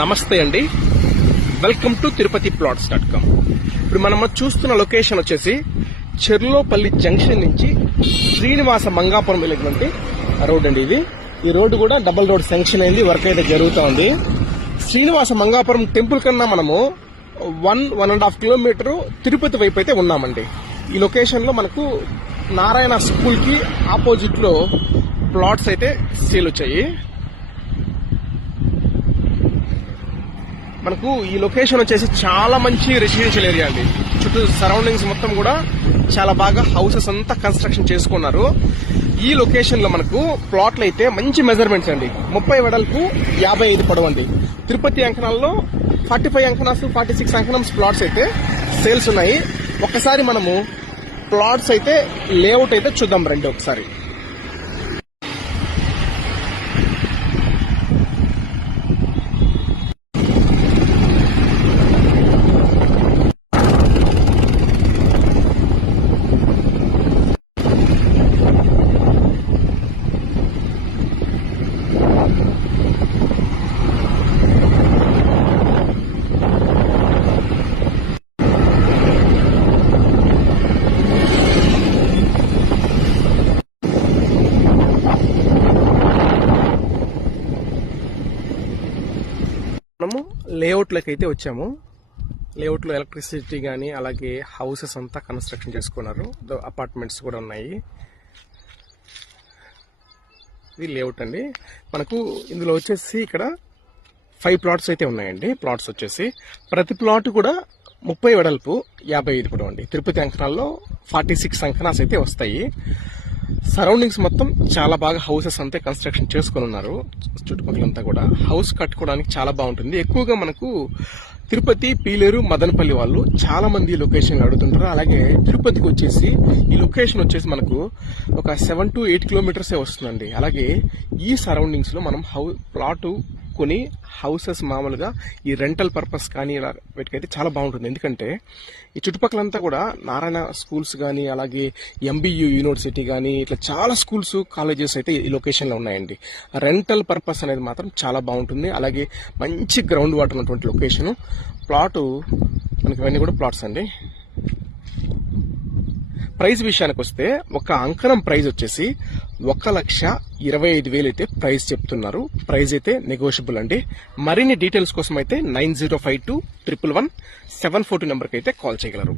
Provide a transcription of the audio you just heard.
నమస్తే అండి, welcome to తిరుపతిప్లాట్స్.com. ఇప్పుడు మనం చూస్తున్న లొకేషన్ వచ్చేసి చెర్లోపల్లి జంక్షన్ నుంచి శ్రీనివాస మంగాపురం వెళ్ళేటువంటి రోడ్ అండి. ఈ రోడ్డు కూడా డబుల్ రోడ్ శాంక్షన్ అయింది, వర్క్ అయితే జరుగుతూ ఉంది. శ్రీనివాస మంగాపురం టెంపుల్ కన్నా మనము 1.5 కిలోమీటర్ తిరుపతి వైపు అయితే ఉన్నామండి. ఈ లొకేషన్ లో మనకు నారాయణ స్కూల్ కి ఆపోజిట్ లో ప్లాట్స్ అయితే సేల్ వచ్చాయి. మనకు ఈ లొకేషన్ వచ్చేసి చాలా మంచి రెసిడెన్షియల్ ఏరియా అండి. చుట్టూ సరౌండింగ్స్ మొత్తం కూడా చాలా బాగా హౌసెస్ అంతా కన్స్ట్రక్షన్ చేసుకున్నారు. ఈ లొకేషన్ లో మనకు ప్లాట్లు అయితే మంచి మెజర్మెంట్స్ అండి. 30 వెడల్పు 55 పొడవు అండి. తిరుపతి అంకణాల్లో 45 అంకణాస్ 46 అంకణమ్స్ ప్లాట్స్ అయితే సేల్స్ ఉన్నాయి. ఒక్కసారి మనము ప్లాట్స్ అయితే లేఅవుట్ అయితే చూద్దాం రండి ఒకసారి. మనము లేఅవుట్లోకి అయితే వచ్చాము. లేఅవుట్లో ఎలక్ట్రిసిటీ కానీ అలాగే హౌసెస్ అంతా కన్స్ట్రక్షన్ చేసుకున్నారు. అపార్ట్మెంట్స్ కూడా ఉన్నాయి. ఇది లేఅవుట్ అండి. మనకు ఇందులో వచ్చేసి ఇక్కడ 5 ప్లాట్స్ అయితే ఉన్నాయండి. ప్లాట్స్ వచ్చేసి ప్రతి ప్లాట్ కూడా 30 వెడల్పు 55 పొడవు అండి. తిరుపతి అంకణాల్లో 46 అంకణాస్ అయితే వస్తాయి. సరౌండింగ్స్ మొత్తం చాలా బాగా హౌసెస్ అంతా కన్స్ట్రక్షన్ చేసుకుని ఉన్నారు. చుట్టుపక్కలంతా కూడా హౌస్ కట్టుకోవడానికి చాలా బాగుంటుంది. ఎక్కువగా మనకు తిరుపతి, పీలేరు, మదనపల్లి వాళ్ళు చాలా మంది లొకేషన్ అడుగుతుంటారు. అలాగే తిరుపతికి వచ్చేసి ఈ లొకేషన్ వచ్చేసి మనకు ఒక 7 to 8 కిలోమీటర్సే వస్తుందండి. అలాగే ఈ సరౌండింగ్స్ లో మనం ప్లాట్ కొని హౌసెస్ మామూలుగా ఈ రెంటల్ పర్పస్ కానీ ఇలా వీటికైతే చాలా బాగుంటుంది. ఎందుకంటే ఈ చుట్టుపక్కలంతా కూడా నారాయణ స్కూల్స్ కానీ అలాగే ఎంబీయూ యూనివర్సిటీ కానీ ఇట్లా చాలా స్కూల్స్ కాలేజెస్ అయితే ఈ లొకేషన్లో ఉన్నాయండి. రెంటల్ పర్పస్ అనేది మాత్రం చాలా బాగుంటుంది. అలాగే మంచి గ్రౌండ్ వాటర్ ఉన్నటువంటి లొకేషన్. ప్లాటు మనకి ఇవన్నీ కూడా ప్లాట్స్ అండి. ప్రైస్ విషయానికి వస్తే ఒక అంకణం ప్రైస్ వచ్చేసి 1,25,000 అయితే ప్రైస్ చెప్తున్నారు. ప్రైస్ అయితే నెగోషియబుల్ అండి. మరిన్ని డీటెయిల్స్ కోసం అయితే 9052111742 నెంబర్కి అయితే కాల్ చేయగలరు.